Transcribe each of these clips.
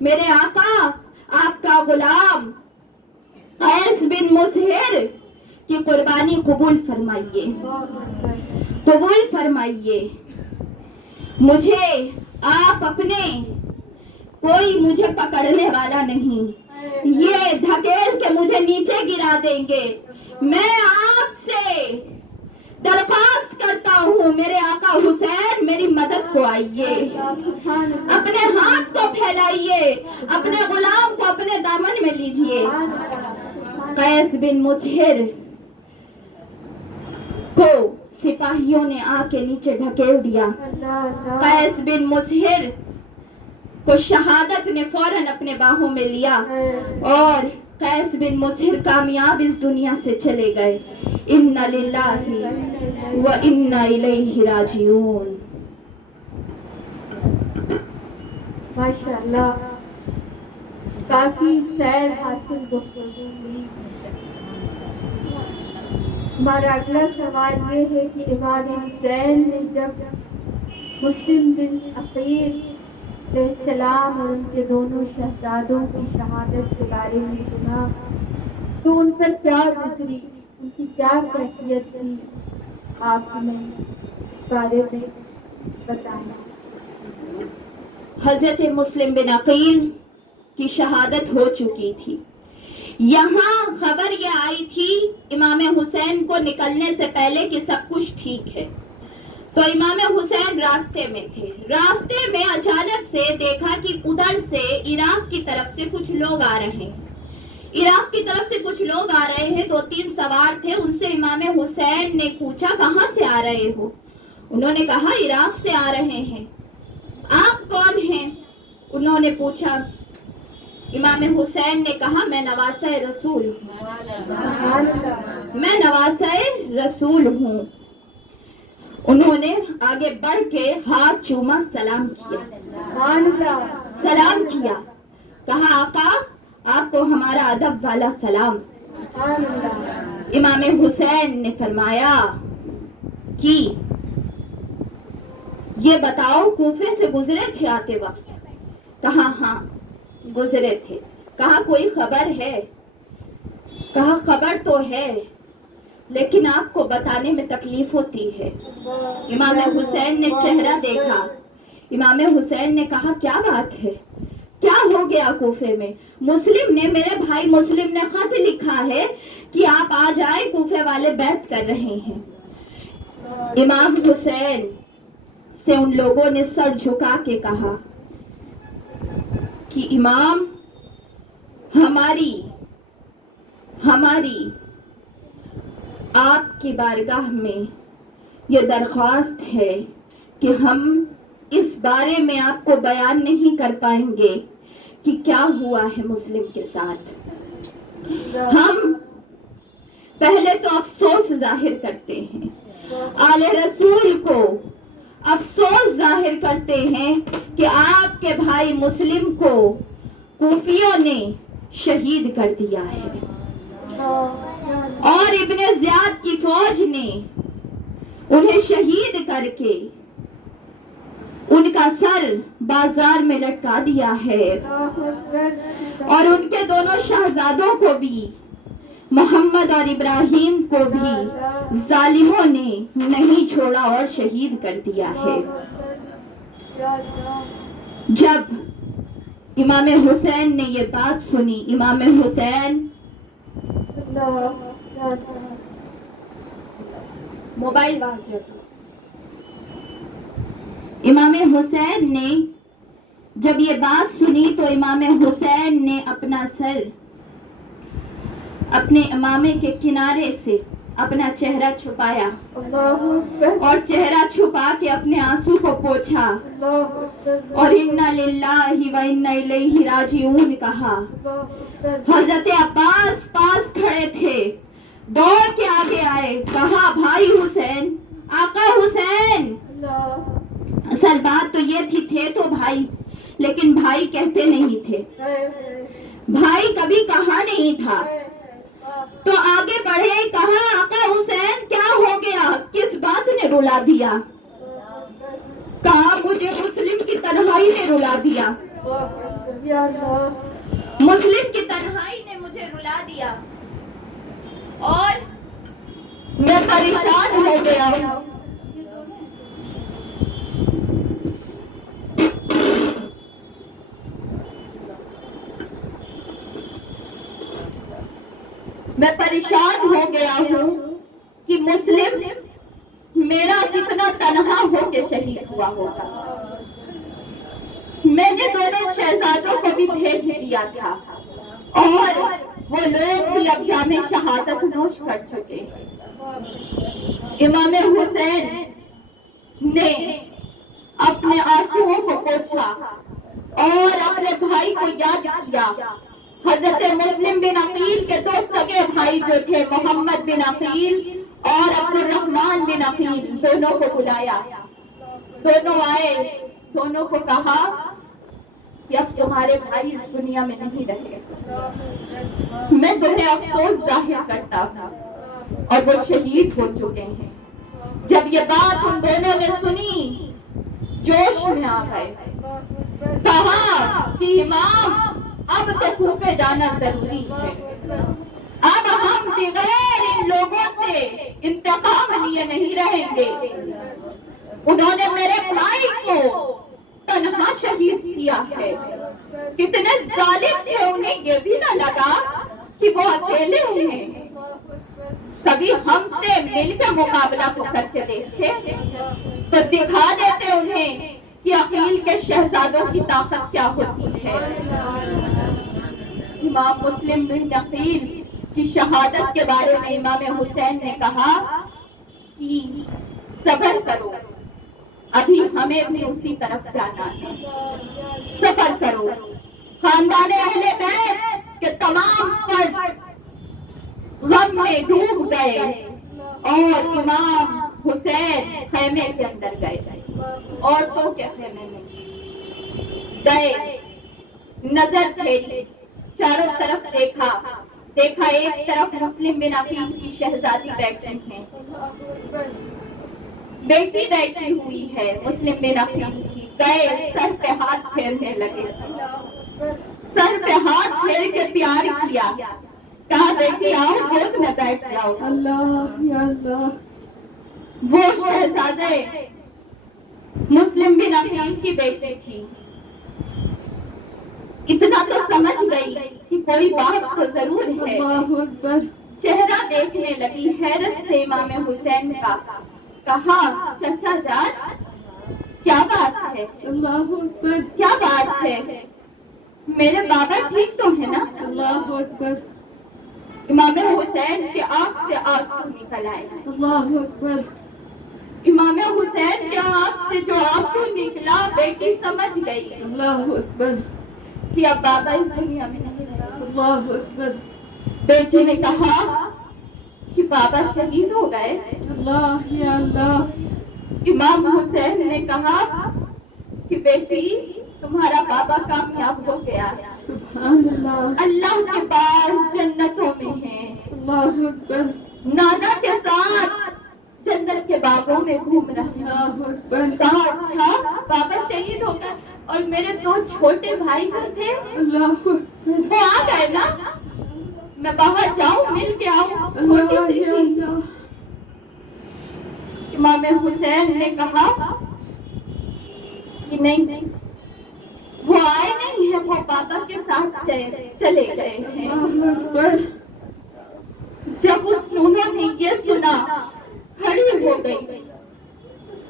میرے آقا آپ کا غلام قیس بن مسہر کی قربانی قبول فرمائیے، قبول فرمائیے۔ مجھے آپ اپنے کوئی مجھے پکڑنے والا نہیں، یہ دھکیل کے مجھے نیچے گرا دیں گے۔ میں آپ سے درخواست کرتا ہوں میرے آقا حسین میری مدد کو آئیے، اپنے ہاتھ کو پھیلائیے، اپنے غلام کو اپنے دامن میں لیجئے۔ قیس بن مسہر کو سپاہیوں نے آ کے نیچے ڈھکیل دیا۔ قیس بن مسہر کو شہادت نے فوراً اپنے باہوں میں لیا اور قیس بن مسہر کامیاب اس دنیا سے چلے گئے۔ اِنَّ لِلَّهِ وَإِنَّ إِلَيْهِ راجعون۔ ماشاءاللہ کافی سیر حاصل گفتگو ہوئی۔ ہمارا اگلا سوال یہ ہے کہ امام حسین نے جب مسلم بن عقیل علیہ السلام اور ان کے دونوں شہزادوں کی شہادت کے بارے میں سنا تو ان پر کیا گزری، ان کی کیا کیفیت تھی، آپ ہمیں اس بارے میں بتائیں۔ حضرت مسلم بن عقیل کی شہادت ہو چکی تھی۔ یہاں خبر یہ آئی تھی امام حسین کو نکلنے سے پہلے کہ سب کچھ ٹھیک ہے، تو امام حسین راستے میں تھے۔ راستے میں اچانک سے دیکھا کہ ادھر سے عراق کی طرف سے کچھ لوگ آ رہے ہیں، عراق کی طرف سے کچھ لوگ آ رہے ہیں، 2-3 سوار تھے۔ ان سے امام حسین نے پوچھا کہاں سے آ رہے ہو؟ انہوں نے کہا عراق سے آ رہے ہیں۔ آپ کون ہیں؟ انہوں نے پوچھا۔ امام حسین نے کہا میں نواسہ رسول ہوں، میں نواسہ رسول ہوں۔ انہوں نے آگے بڑھ کے ہاتھ چوما، سلام کیا، سلام کیا، کہا آقا آپ کو ہمارا ادب والا سلام۔ امام حسین نے فرمایا کہ یہ بتاؤ کوفے سے گزرے تھے آتے وقت؟ کہا ہاں گزرے تھے۔ کہا کوئی خبر ہے؟ کہا خبر تو ہے لیکن آپ کو بتانے میں تکلیف ہوتی ہے۔ امام حسین نے چہرہ دیکھا، امام حسین نے کہا کیا بات ہے، کیا ہو گیا کوفے میں؟ مسلم نے، میرے بھائی مسلم نے خط لکھا ہے کہ آپ آ جائیں، کوفے والے بیعت کر رہے ہیں۔ امام حسین سے ان لوگوں نے سر جھکا کے کہا کہ امام ہماری آپ کی بارگاہ میں یہ درخواست ہے کہ ہم اس بارے میں آپ کو بیان نہیں کر پائیں گے کہ کیا ہوا ہے مسلم کے ساتھ۔ ہم پہلے تو افسوس ظاہر کرتے ہیں، آل رسول کو افسوس ظاہر کرتے ہیں کہ آپ کے بھائی مسلم کو کوفیوں نے شہید کر دیا ہے اور ابن زیاد کی فوج نے انہیں شہید کر کے ان کا سر بازار میں لٹکا دیا ہے اور ان کے دونوں شہزادوں کو بھی، محمد اور ابراہیم کو بھی ظالموں نے نہیں چھوڑا اور شہید کر دیا ہے۔ جب امام حسین نے یہ بات سنی، امام حسین موبائل وہاں سے ہٹو۔ امام حسین نے جب یہ بات سنی تو امام حسین نے اپنا سر اپنے امامے کے کنارے سے اپنا چہرہ چھپایا اور چہرہ چھپا کے اپنے آنسو کو پوچھا اور اِنَّ لِلَّهِ وَإِنَّ إِلَيْهِ راجعون کہا۔ حضرت عباس پاس کھڑے تھے، دوڑ کے آگے آئے، کہا بھائی حسین، آقا حسین۔ اصل بات تو یہ تھے تو بھائی، لیکن بھائی کہتے نہیں تھے، بھائی کبھی کہا نہیں تھا۔ تو آگے بڑھے، کہا آقا حسین کیا ہو گیا، کس بات نے رلا دیا؟ کہا مجھے مسلم کی تنہائی نے رلا دیا۔ یا اللہ مسلم کی تنہائی نے مجھے رلا دیا اور میں پریشان ہو گیا. میں پریشان ہو گیا ہوں کہ مسلم میرا کتنا تنہا ہو کے شہید ہوا ہوگا. میں نے دونوں شہزادوں کو بھی بھیج دیا تھا اور وہ لوگ بھی اب جام شہادت نوش کر چکے. امام حسین نے اپنے آنسوؤں کو پوچھا اور اپنے بھائی کو یاد کیا. حضرت مسلم بن عقیل کے دو سگے بھائی جو تھے محمد بن عقیل اور عبد الرحمن بن عقیل، دونوں کو بلایا. دونوں آئے، دونوں کو کہا کہ اب تمہارے بھائی اس دنیا میں نہیں رہے. میں تمہیں افسوس ظاہر کرتا ہوں اور وہ شہید ہو چکے ہیں. جب یہ بات ان دونوں نے سنی جوش میں آ گئے. کہا کہ امام اب تو کوفے جانا ضروری ہے. اب ہم بغیر ان لوگوں سے انتقام لیے نہیں رہیں گے. انہوں نے میرے بھائی کو تنہا شہید کیا ہے. کتنے ظالم تھے، انہیں یہ بھی نہ لگا کہ وہ اکیلے ہیں. کبھی ہم سے مل کے مقابلہ تو کر کے دیکھتے تو دکھا دیتے انہیں کہ عقیل کے شہزادوں کی طاقت کیا ہوتی ہے. امام مسلم بن عقیل کی شہادت کے بارے میں امام حسین نے کہا کہ صبر کرو، ابھی ہمیں بھی اسی طرف جانا ہے. صبر کرو. خاندان اہل بیت کے تمام فرد غم میں ڈوب گئے اور امام حسین خیمے کے اندر گئے. عورتوں کے خیمے میں گئے، نظر پھیری، چاروں طرف دیکھا. ایک طرف مسلم بن عقیل کی شہزادی بیٹھی ہیں، بیٹی بیٹھی ہوئی ہے مسلم بن عقیل کی. گئے، سر پہ ہاتھ پھیرنے لگے، سر پہ ہاتھ پھیر کے پیار کیا. کہا بیٹی آؤ گود میں بیٹھ جاؤ. اللہ یا اللہ. وہ شہزادے مسلم بن عقیل کی بیٹی تھی. اتنا تو سمجھ گئی کہ کوئی بات تو ضرور ہے. اللہ اکبر. چہرہ دیکھنے لگی حیرت سے امام حسین کا. کہا چچا جان کیا بات ہے؟ اللہ اکبر. کیا بات ہے؟ میرے بابا ٹھیک تو ہے نا؟ اللہ اکبر. امام حسین کے آنکھ سے آنسو نکل آئے. اللہ اکبر. امام حسین کے آنکھ سے جو آنسو نکلا بیٹی سمجھ گئی اللہ اکبر. کہ اب بابا اس دنیا میں نہیں رہے. اللہ اکبر. بیٹی نے کہا کہ بابا شہید ہو گئے. اللہ یا اللہ. امام حسین نے کہا کہ بیٹی تمہارا بابا کامیاب ہو گیا، سبحان اللہ. اللہ کے پاس جنتوں میں ہے، اللہ اکبر. نانا کے ساتھ جنت کے باغوں میں گھوم رہا ہے. اللہ اکبر. کہا اچھا بابا شہید ہو گئے اور میرے دو چھوٹے بھائی جو تھے اللہ اکبر. وہ آ گئے نا؟ میں باہر جاؤں مل کے آؤں؟ چھوٹی سی تھی. امام حسین نے کہا کہ نہیں وہ آئے نہیں ہیں، وہ بابا کے ساتھ چلے گئے ہیں. اللہ اکبر. جب انہوں نے یہ سنا کھڑی ہو گئی،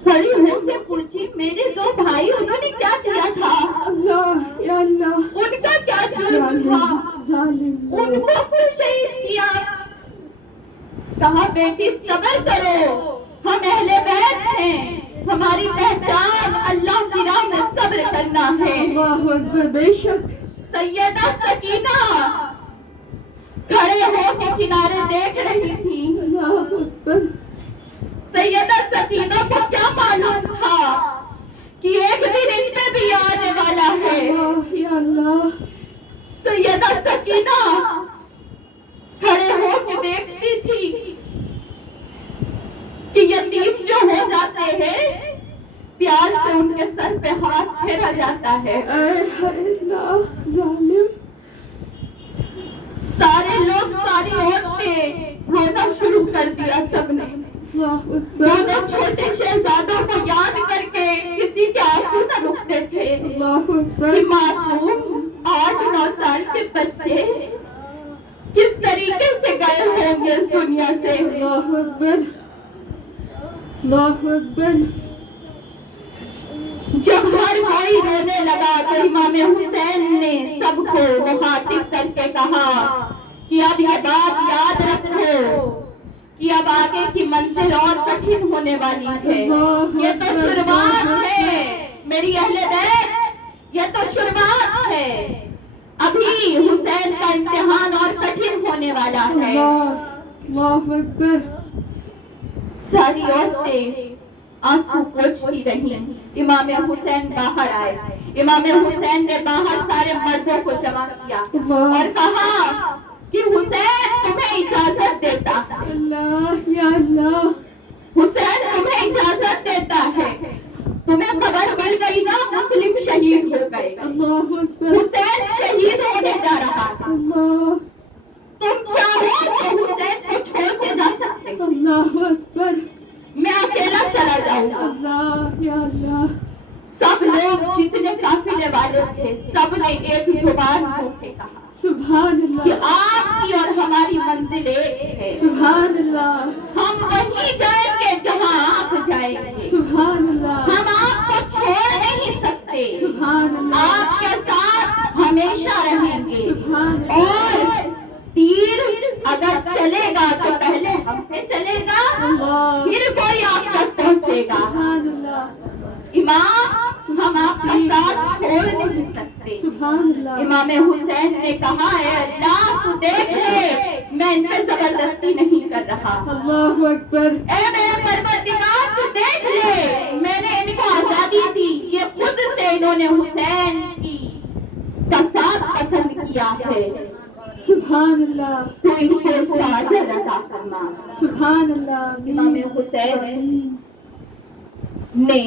کھڑی ہو کے پوچھی میرے دو بھائی انہوں نے کیا کیا تھا؟ اللہ یا اللہ. ان کا کیا جرم تھا؟ ان کو کیوں شہید کیا؟ کہا بیٹی صبر کرو، ہم اہل بیت ہیں، ہماری پہچان اللہ کی راہ میں صبر کرنا ہے. اللہ اکبر. بے شک. سیدہ سکینہ کھڑے ہو کے کنارے دیکھ رہی تھی. اللہ اکبر. سیدہ سکینہ کو کیا معلوم تھا کہ ایک دن ان پہ بھی آنے والا ہے. اللہ یا اللہ. سیدہ سکینہ کھڑے ہو کے دیکھتی تھی کہ یتیم جو ہو جاتے ہیں پیار سے ان کے سر پہ ہاتھ پھیرا جاتا ہے. اے اللہ ظالم. سارے لوگ، ساری عورتیں رونا شروع کر دیا سب نے. اللہ اکبر. دونوں چھوٹے شہزادوں کو یاد کر کے کسی کے آنسو نہ رکتے تھے اللہ اکبر. کہ معصوم 8-9 سال کے بچے کس طریقے سے گئے ہوں گے اس دنیا سے. اللہ اکبر. اللہ اکبر. جب ہر کوئی رونے لگا تو امام حسین نے سب کو مخاطب کر کے کہا کہ اب یہ بات یاد رکھو کہ اب آگے کی منزل اور کٹھن ہونے والی ہے. یہ تو شروعات ہے میری اہل بیت، یہ تو شروعات ہے. ابھی حسین کا امتحان اور کٹھن ہونے والا ہے. اللہ اکبر. ساری عورتیں آنسو پوچھتی رہی. امام حسین باہر آئے. امام حسین نے باہر سارے مردوں کو جمع کیا اور کہا کہ حسین تمہیں اجازت دیتا ہے. اللہ یا اللہ. حسین تمہیں اجازت دیتا ہے. تمہیں خبر مل گئی نا مسلم شہید ہو گئے. اللہ اکبر. حسین شہید ہونے جا رہا تھا. اللہ. تم چاہو تو حسین کو چھوڑ کے جا سکتے ہو. اللہ اکبر. میں اکیلا چلا جاؤں گا. اللہ یا اللہ. سب لوگ جتنے قافلے والے تھے سب نے ایک زبان ہو کے کہا سبحان کہ اللہ. آپ کی اور ہماری منزل ایک ہے. سبحان اللہ. ہم وہیں جائیں گے جہاں آپ جائیں گے. سبحان اللہ. ہم آپ کو چھوڑ نہیں سکتے. سبحان اللہ. آپ کے ساتھ ہمیشہ رہیں گے. سبحان اللہ. اور تیر اگر چلے گا تو پہلے ہم پہ چلے گا، اللہ. پھر کوئی آپ تک پہنچے گا. سبحان اللہ. امام ہم آپ کا ساتھ چھوڑ نہیں سکتے. سبحان اللہ. امام حسین نے کہا ہے اللہ تو دیکھ لے میں ان پہ زبردستی نہیں کر رہا. اللہ اکبر. اے میرے پروردگار تو دیکھ لے میں نے ان کو آزادی دی. یہ خود سے انہوں نے حسین کی کا ساتھ پسند کیا ہے. سبحان اللہ. تو ان کو اس کا اجر عطا فرما. سبحان اللہ. امام حسین نے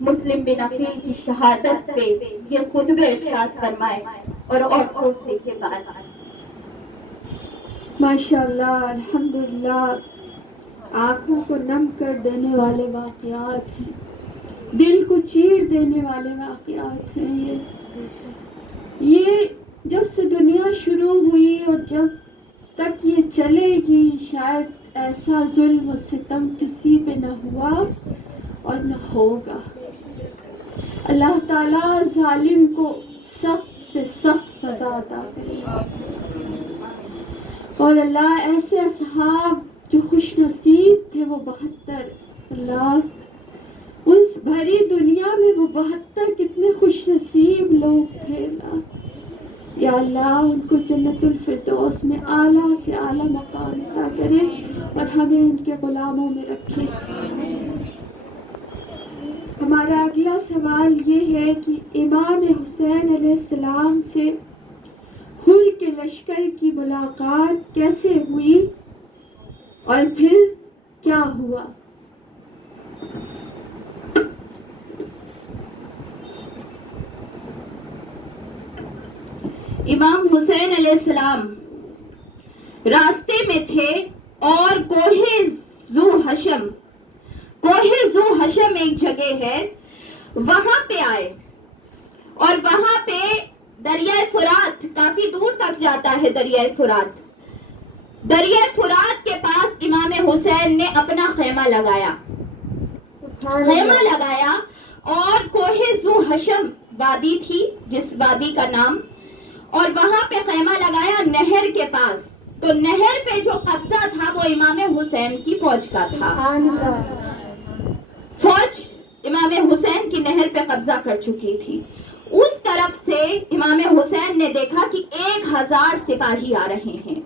مسلم بن عقیل کی شہادت پہ یہ خطبے ارشاد فرمائے اور عورتوں سے یہ بات. ماشاءاللہ الحمدللہ. آنکھوں کو نم کر دینے والے واقعات ہیں، دل کو چیر دینے والے واقعات ہیں. یہ جب سے دنیا شروع ہوئی اور جب تک یہ چلے گی شاید ایسا ظلم و ستم کسی پہ نہ ہوا اور نہ ہوگا. اللہ تعالیٰ ظالم کو سخت سے سخت سزا عطا کرے اور اللہ ایسے اصحاب جو خوش نصیب تھے وہ 72، اللہ اس بھری دنیا میں وہ 72 کتنے خوش نصیب لوگ تھے. اللہ یا اللہ ان کو جنت الفردوس میں اعلیٰ سے اعلیٰ مقام عطا کرے اور ہمیں ان کے غلاموں میں رکھے. ہمارا اگلا سوال یہ ہے کہ امام حسین علیہ السلام سے حور کے لشکر کی ملاقات کیسے ہوئی اور پھر کیا ہوا؟ امام حسین علیہ السلام راستے میں تھے اور کوہ ذو حشم ایک جگہ ہے وہاں پہ آئے اور وہاں پہ دریائے فرات کافی دور تک جاتا ہے. دریائے فرات کے پاس امام حسین نے اپنا خیمہ لگایا اور کوہ ذو حشم وادی تھی جس وادی کا نام، اور وہاں پہ خیمہ لگایا نہر کے پاس. تو نہر پہ جو قبضہ تھا وہ امام حسین کی فوج کا تھا. فوج امام حسین کی نہر پہ قبضہ کر چکی تھی. اس طرف سے امام حسین نے دیکھا کہ 1000 سپاہی آ رہے ہیں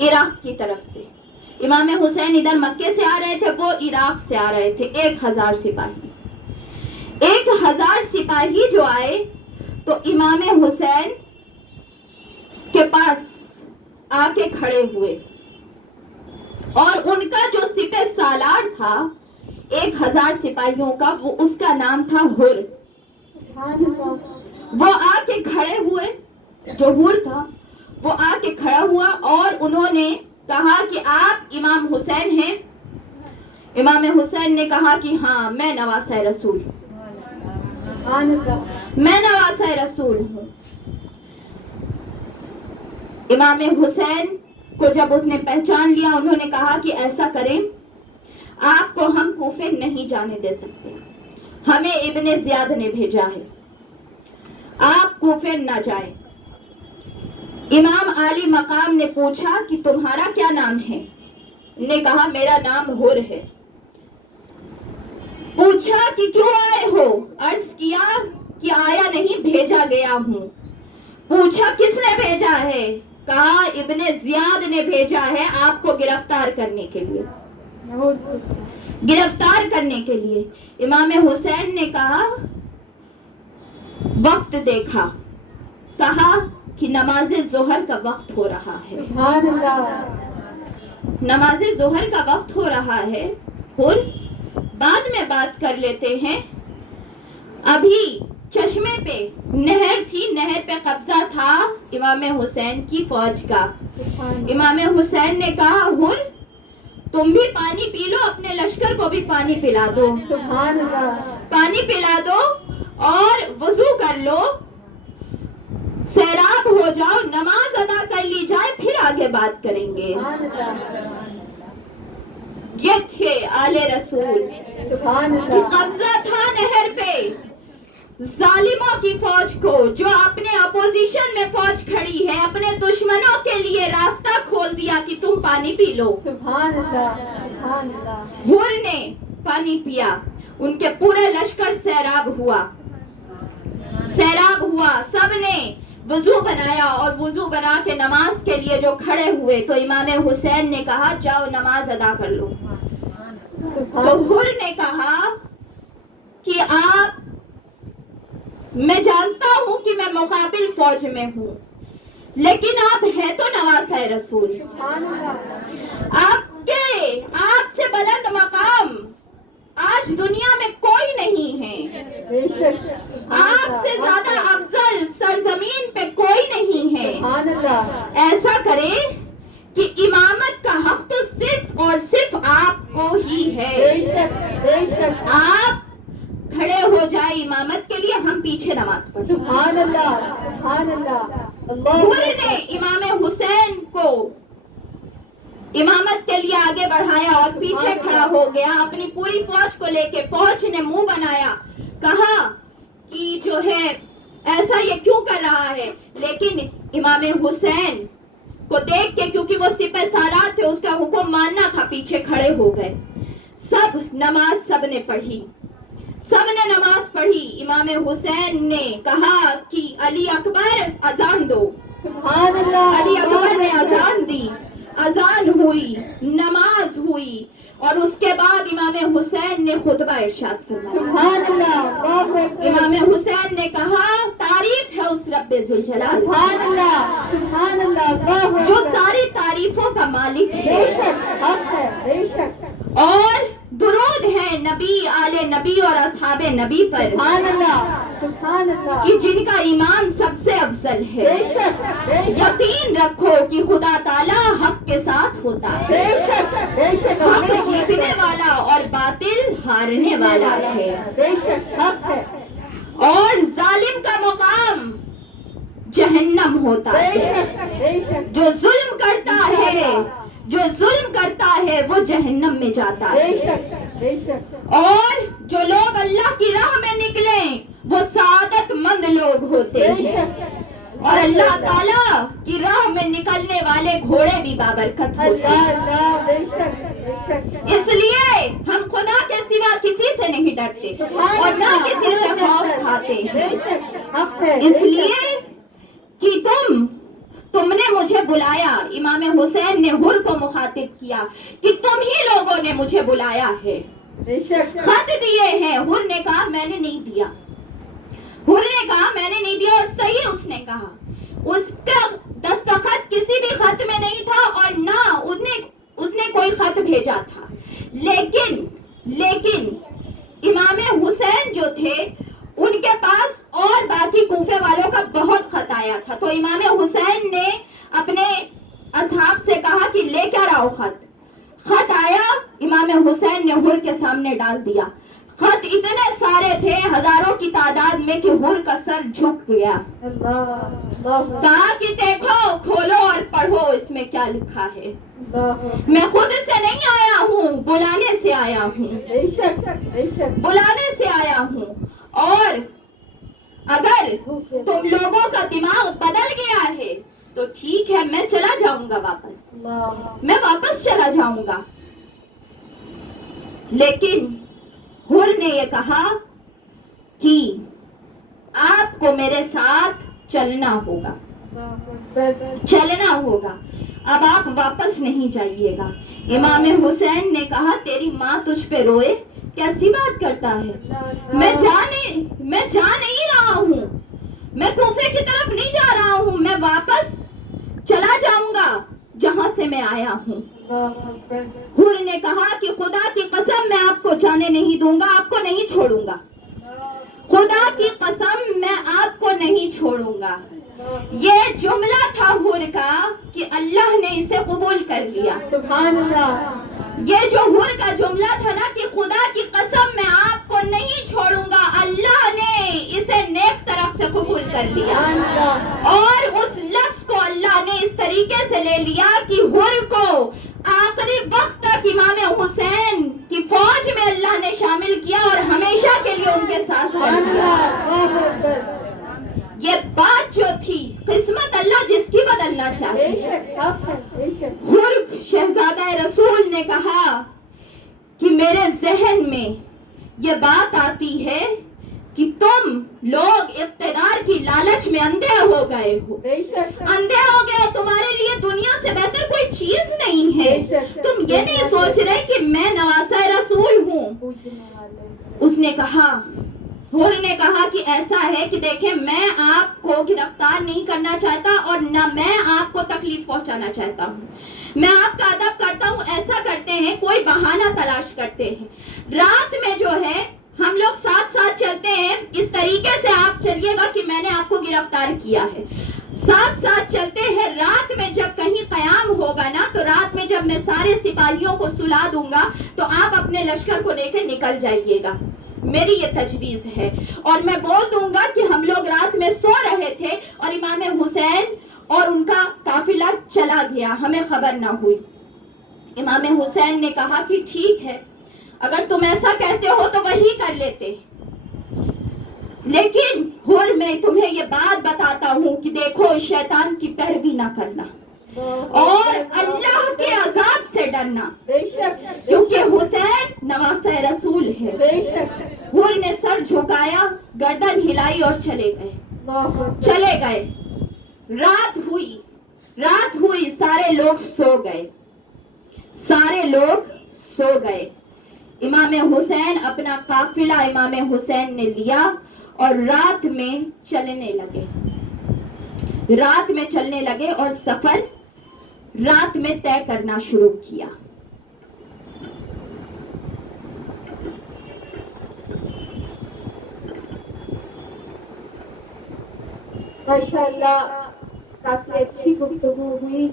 عراق کی طرف سے. امام حسین ادھر مکے سے آ رہے تھے، وہ عراق سے آ رہے تھے. 1000 سپاہی 1000 سپاہی جو آئے تو امام حسین کے پاس آ کے کھڑے ہوئے اور ان کا جو سپہ سالار تھا 1000 سپاہیوں کا، وہ اس کا نام تھا ہر۔ سبحان اللہ، وہ آ کے کھڑے ہوئے، جو ہر تھا وہ آ کے کھڑا ہوا اور انہوں نے کہا کہ آپ امام حسین ہیں؟ امام حسین نے کہا کہ ہاں، میں نواسہ رسول ہوں، سبحان اللہ، میں نواسہ رسول ہوں۔ امام حسین کو جب اس نے پہچان لیا، انہوں نے کہا کہ ایسا کریں، آپ کو ہم کوفے نہیں جانے دے سکتے، ہمیں ابن زیاد نے بھیجا ہے، آپ کوفے نہ جائیں۔ امام عالی مقام نے پوچھا کہ تمہارا کیا نام ہے؟ نے کہا میرا نام ہر ہے۔ پوچھا کہ کیوں آئے ہو؟ عرض کیا کہ آیا نہیں، بھیجا گیا ہوں۔ پوچھا کس نے بھیجا ہے؟ کہا ابن زیاد نے بھیجا ہے آپ کو گرفتار کرنے کے لیے، نعوذ باللہ، گرفتار کرنے کے لیے۔ امام حسین نے کہا، وقت دیکھا، کہا کہ نماز ظہر کا وقت ہو رہا ہے، سبحان اللہ، نماز ظہر کا وقت ہو رہا ہے، اور بعد میں بات کر لیتے ہیں۔ ابھی چشمے پہ نہر تھی، نہر پہ قبضہ تھا امام حسین کی فوج کا۔ سبحان اللہ، امام حسین نے کہا ہر تم بھی پانی پی لو، اپنے لشکر کو بھی پانی پلا دو، سبحان اللہ، پانی پلا دو اور وضو کر لو، سیراب ہو جاؤ، نماز ادا کر لی جائے، پھر آگے بات کریں گے۔ سبحان اللہ، یہ تھے آل رسول، سبحان کہ اللہ، قبضہ تھا نہر پہ ظالموں کی فوج کو، جو اپنے اپوزیشن میں فوج کھڑی ہے، اپنے دشمنوں کے لیے راستہ کھول دیا کہ تم پانی پی لو۔ سبحان اللہ، سبحان اللہ، ہر نے پانی پیا، ان کے پورے لشکر سیراب ہوا، سیراب ہوا، سب نے وضو بنایا اور وضو بنا کے نماز کے لیے جو کھڑے ہوئے، تو امام حسین نے کہا جاؤ نماز ادا کر لو۔ تو ہر نے کہا کہ آپ، میں جانتا ہوں کہ میں مقابل فوج میں ہوں، لیکن آپ ہیں تو نواسہ رسول، سبحان اللہ، آپ سے بلند مقام آج دنیا میں کوئی نہیں ہے، بے شک، آپ سے زیادہ افضل سرزمین پہ کوئی نہیں ہے۔ سبحان اللہ، ایسا کریں کہ امامت کا حق تو صرف اور صرف آپ کو ہی بے ہے، شک، بے شک، آپ کھڑے ہو جائے امامت کے لیے، ہم پیچھے نماز پڑھیں۔ سبحان اللہ، سبحان اللہ، اللہ ہر نے امام حسین کو امامت کے لیے آگے بڑھایا اور پیچھے کھڑا ہو گیا، اپنی پوری فوج کو لے کے۔ فوج نے منہ بنایا، کہا کہ جو ہے ایسا یہ کیوں کر رہا ہے، لیکن امام حسین کو دیکھ کے، کیونکہ وہ سپہ سالار تھے، اس کا حکم ماننا تھا، پیچھے کھڑے ہو گئے۔ سب نے پڑھی، سب نے نماز پڑھی۔ امام حسین نے کہا کہ علی اکبر اذان دو، سبحان اللہ، علی اکبر نے اذان دی، اذان ہوئی، نماز ہوئی، اور اس کے بعد امام حسین نے خطبہ ارشاد فرمایا۔ سبحان اللہ، اللہ اکبر، امام حسین نے کہا تعریف ہے اس رب ذوالجلال، سبحان اللہ، سبحان اللہ، اللہ اکبر، جو ساری تعریفوں کا مالک بے ہے، شک حق ہے، بے شک، اور درود ہے نبی، آل نبی اور اصحاب نبی پر، سبحان اللہ، سبحان اللہ، کہ جن کا ایمان سب سے افضل بے ہے۔ شک، بے شک، یقین رکھو کہ خدا تعالیٰ حق کے ساتھ ہوتا بے ہے، شک، بے شک، حق جیتنے والا اور باطل ہارنے والا ہے، بے شک حق ہے، اور ظالم کا مقام جہنم ہوتا بے ہے۔ شک، بے شک، جو ظلم کرتا ہے وہ جہنم میں جاتا بے ہے، شک، بے شک، اور جو لوگ اللہ کی راہ میں نکلیں وہ سعادت مند لوگ ہوتے بے ہیں، شک، اور اللہ تعالیٰ کی راہ میں نکلنے والے گھوڑے بھی بابرکت ہوتے اللہ ہیں۔ اللہ، بے شک، بے شک، اس لیے ہم خدا کے سوا کسی سے نہیں ڈرتے سبحان اور نہ اللہ، کسی سے خوف کھاتے بے ہیں، شک حق ہے، اس لیے کہ تم نے مجھے بلایا۔ امام حسین نے ہر کو مخاطب کیا کہ تم ہی لوگوں نے مجھے بلایا ہے، بے شک، خط دیے ہیں۔ ہر نے کہا میں نے نہیں دیا، ہر نے کہا میں نے نہیں دیا، اور صحیح اس نے کہا، اس کا دستخط کسی بھی خط میں نہیں تھا، اور نہ اس نے کوئی خط بھیجا تھا، لیکن لیکن امام حسین جو تھے ان کے پاس اور باقی کوفے والوں کا بہت خط آیا تھا، تو امام حسین نے اپنے اصحاب سے کہا کہ لے کر آؤ خط آیا، امام حسین نے حر کے سامنے ڈال دیا۔ خط اتنے سارے تھے، ہزاروں کی تعداد میں، کہ حر کا سر جھک گیا۔ کہا کہ دیکھو، کھولو اور پڑھو اس میں کیا لکھا ہے۔ میں خود سے نہیں آیا ہوں، بلانے سے آیا ہوں، بلانے سے آیا ہوں، اور اگر تم لوگوں کا دماغ بدل گیا ہے تو ٹھیک ہے، میں چلا جاؤں گا واپس، میں واپس چلا جاؤں گا۔ لیکن حر نے یہ کہا کہ آپ کو میرے ساتھ چلنا ہوگا، چلنا ہوگا، اب آپ واپس نہیں جائیے گا۔ امام حسین نے کہا تیری ماں تجھ پہ روئے، کیسی بات کرتا ہے، میں جا نہیں رہا ہوں، میں کوفے کی طرف نہیں جا رہا ہوں، میں واپس چلا جاؤں گا جہاں سے میں آیا ہوں۔ حر نے کہا کہ خدا کی قسم میں آپ کو جانے نہیں دوں گا، آپ کو نہیں چھوڑوں گا، خدا کی قسم میں آپ کو نہیں چھوڑوں گا۔ یہ جملہ تھا حر کا کہ اللہ نے اسے قبول کر لیا۔ سبحان اللہ۔ یہ جو حر کا جملہ تھا نا کہ خدا کی قسم میں آپ کو نہیں چھوڑوں گا، اللہ نے اسے نیک طرف سے قبول کر لیا، اور اس لفظ کو اللہ نے اس طریقے سے لے لیا کہ حر کو آخری وقت تک امام حسین کی فوج میں اللہ نے شامل کیا اور ہمیشہ کے لیے ان کے ساتھ رہ دیا۔ یہ بات جو تھی، قسمت اللہ جس کی بدلنا چاہے۔ حر شہزادہ رسول نے کہا کہ میرے ذہن میں یہ بات آتی ہے کہ تم لوگ اقتدار کی لالچ میں اندھے ہو گئے ہو، اندھے ہو گئے، تمہارے لیے دنیا سے بہتر کوئی چیز نہیں ہے، تم یہ نہیں سوچ رہے کہ میں نواسہ رسول ہوں۔ اس نے کہا، حر نے کہا کہ ایسا ہے کہ دیکھیں، میں آپ کو گرفتار نہیں کرنا چاہتا اور نہ میں آپ کو تکلیف پہنچانا چاہتا ہوں، میں آپ کا ادب کرتا ہوں۔ ایسا کرتے ہیں، کوئی بہانہ تلاش کرتے ہیں، رات میں جو ہے ہم لوگ ساتھ ساتھ چلتے ہیں، اس طریقے سے آپ چلیے گا کہ میں نے آپ کو گرفتار کیا ہے، ساتھ ساتھ چلتے ہیں، رات میں جب کہیں قیام ہوگا نا، تو رات میں جب میں سارے سپاہیوں کو سلا دوں گا تو آپ اپنے لشکر کو لے کے نکل جائیے گا، میری یہ تجویز ہے۔ اور میں بول دوں گا کہ ہم لوگ رات میں سو رہے تھے اور امام حسین اور ان کا قافلہ چلا گیا، ہمیں خبر نہ ہوئی۔ امام حسین نے کہا کہ ٹھیک ہے، اگر تم ایسا کہتے ہو تو وہی کر لیتے، لیکن حر میں تمہیں یہ بات بتاتا ہوں کہ دیکھو، شیطان کی پیروی نہ کرنا اور اللہ کے عذاب سے ڈرنا، کیونکہ حسین نواسہ رسول ہے۔ حر نے سر جھکایا، گردن ہلائی اور چلے گئے۔ رات ہوئی، سارے لوگ سو گئے، امام حسین اپنا قافلہ امام حسین نے لیا اور رات میں چلنے لگے اور سفر رات میں طے کرنا شروع کیا۔ ماشاءاللہ، کافی اچھی گفتگو ہوئی۔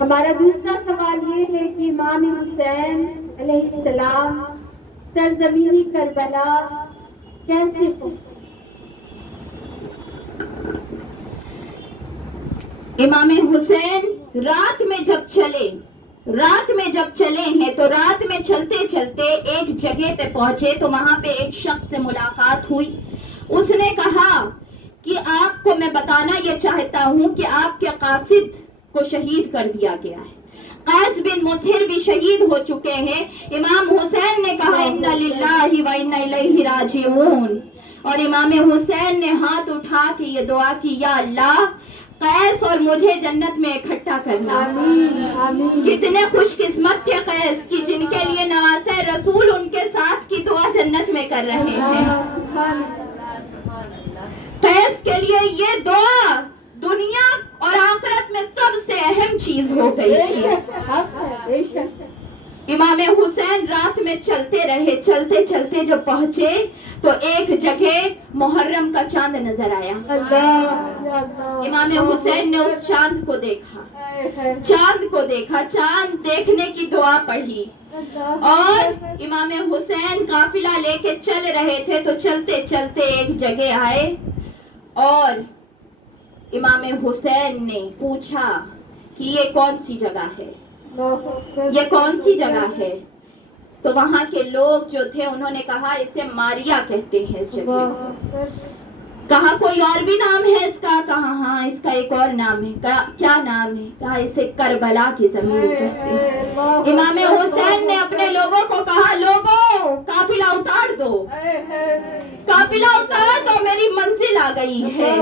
ہمارا دوسرا سوال یہ ہے کہ امام حسین علیہ السلام سرزمین کربلا کیسے پہنچے؟ امام حسین رات میں جب چلے ہیں تو رات میں چلتے چلتے ایک جگہ پہ پہنچے تو وہاں پہ ایک شخص سے ملاقات ہوئی۔ اس نے کہا کہ آپ کو میں بتانا یہ چاہتا ہوں کہ آپ کے قاصد کو شہید کر دیا گیا ہے، قیس بن مظہر بھی شہید ہو چکے ہیں۔ امام حسین نے کہا انا للہ و انا الیہ راجعون، اور امام حسین نے ہاتھ اٹھا کے یہ دعا کی، یا اللہ قیس اور مجھے جنت میں اکٹھا کرنا۔ کتنے خوش قسمت تھے قیس کی، جن کے لیے نواسہ رسول ان کے ساتھ کی دعا جنت میں کر رہے ہیں۔ قیس کے لیے یہ دعا دنیا اور آخرت میں سب سے اہم چیز ہو گئی تھی۔ امام حسین رات میں چلتے رہے، چلتے چلتے جب پہنچے تو ایک جگہ محرم کا چاند نظر آیا۔ امام حسین نے اس چاند کو دیکھا، چاند کو دیکھا، چاند دیکھنے کی دعا پڑھی، اور امام حسین قافلہ لے کے چل رہے تھے تو چلتے چلتے ایک جگہ آئے اور امام حسین نے پوچھا کہ یہ کون سی جگہ ہے، یہ کون سی جگہ ہے؟ تو وہاں کے لوگ جو تھے انہوں نے کہا اسے ماریا کہتے ہیں اس جگہ۔ کہا کوئی اور بھی نام ہے اس کا؟ کہا ہاں اس کا ایک اور نام ہے۔ کہا کیا نام ہے؟ کہا اسے کربلا کی زمین کہتے ہیں۔ امام حسین نے اپنے لوگوں کو کہا لوگوں قافلہ اتار دو، قافلہ اتار دو، میری منزل آ گئی ہے،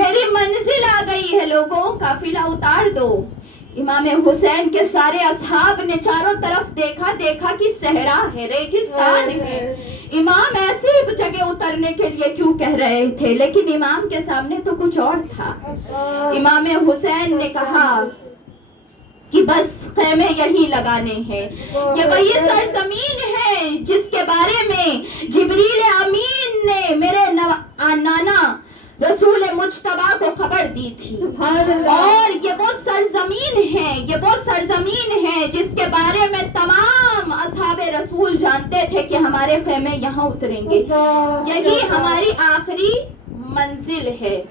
میری منزل آ گئی ہے، لوگوں قافلہ اتار دو۔ امام حسین کے سارے اصحاب نے چاروں طرف دیکھا کہ صحرا ہے، ریگستان ہے، امام ایسی جگہ اترنے کے لیے کیوں کہہ رہے تھے؟ لیکن امام کے سامنے تو کچھ اور تھا۔ امام حسین نے کہا کہ بس خیمے یہی لگانے ہیں، یہ وہی سرزمین ہے جس کے بارے میں جبریل امین نے میرے نانا رسول مجتبیٰ کو خبر دی تھی، اور یہ وہ سرزمین ہے، یہ وہ سرزمین ہے جس کے بارے میں تمام اصحاب رسول جانتے تھے کہ ہمارے خیمے یہاں اتریں گے، یہی ہماری آخری منزل ہے۔